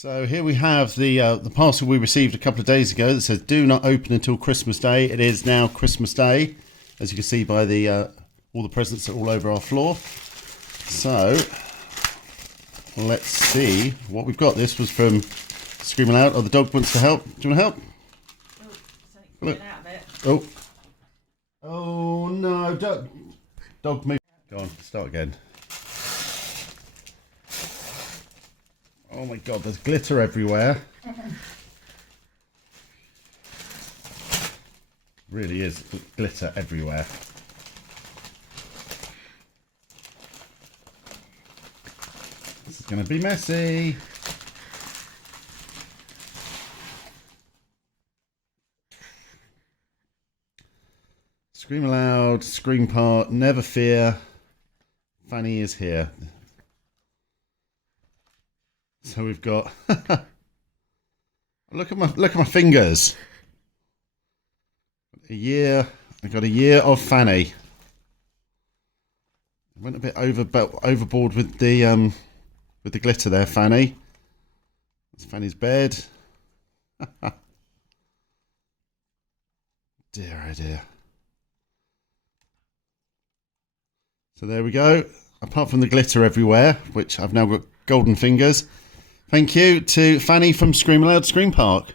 So here we have the parcel we received a couple of days ago that says do not open until Christmas Day. It is now Christmas Day, as you can see by the all the presents that are all over our floor. So let's see what we've got. This was from Scream Aloud. Oh, the dog wants to help. Do you want to help? Oh, something's out of it. Oh. Oh no, dog move. Go on, start again. Oh my god, there's glitter everywhere. Really is glitter everywhere. This is going to be messy. Scream Aloud, Scream Part, never fear. Fannie is here. So we've got look at my fingers. I got a year of Fannie. I went a bit overboard with the glitter there, Fannie. That's Fannie's bed. Dear oh dear. So there we go. Apart from the glitter everywhere, which I've now got golden fingers. Thank you to Fannie from Scream Aloud Scream Park.